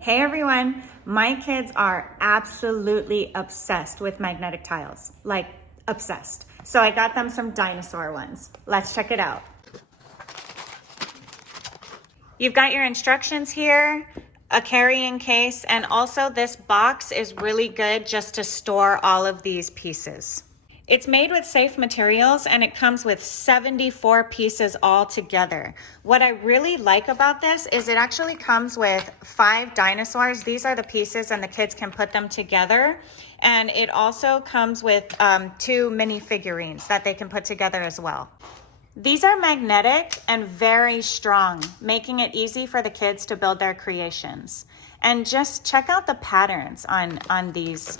Hey everyone, my kids are absolutely obsessed with magnetic tiles, like obsessed. So I got them some dinosaur ones. Let's check it out. You've got your instructions here, a carrying case, and also this box is really good just to store all of these pieces. It's made with safe materials and it comes with 74 pieces all together. What I really like about this is it actually comes with 5 dinosaurs. These are the pieces and the kids can put them together. And it also comes with 2 mini figurines that they can put together as well. These are magnetic and very strong, making it easy for the kids to build their creations. And just check out the patterns on these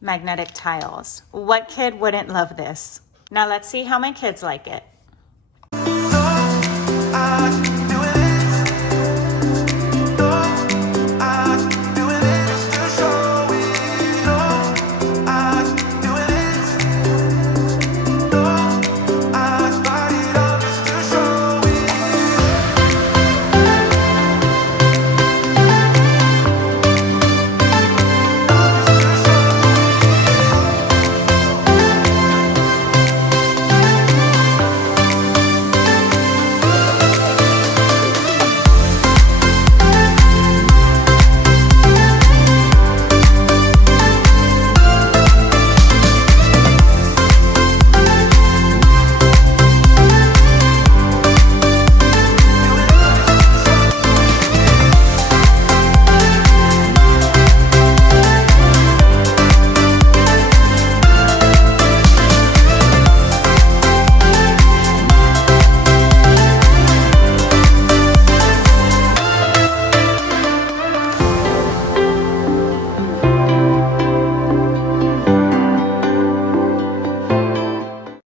magnetic tiles. What kid wouldn't love this? Now let's see how my kids like it.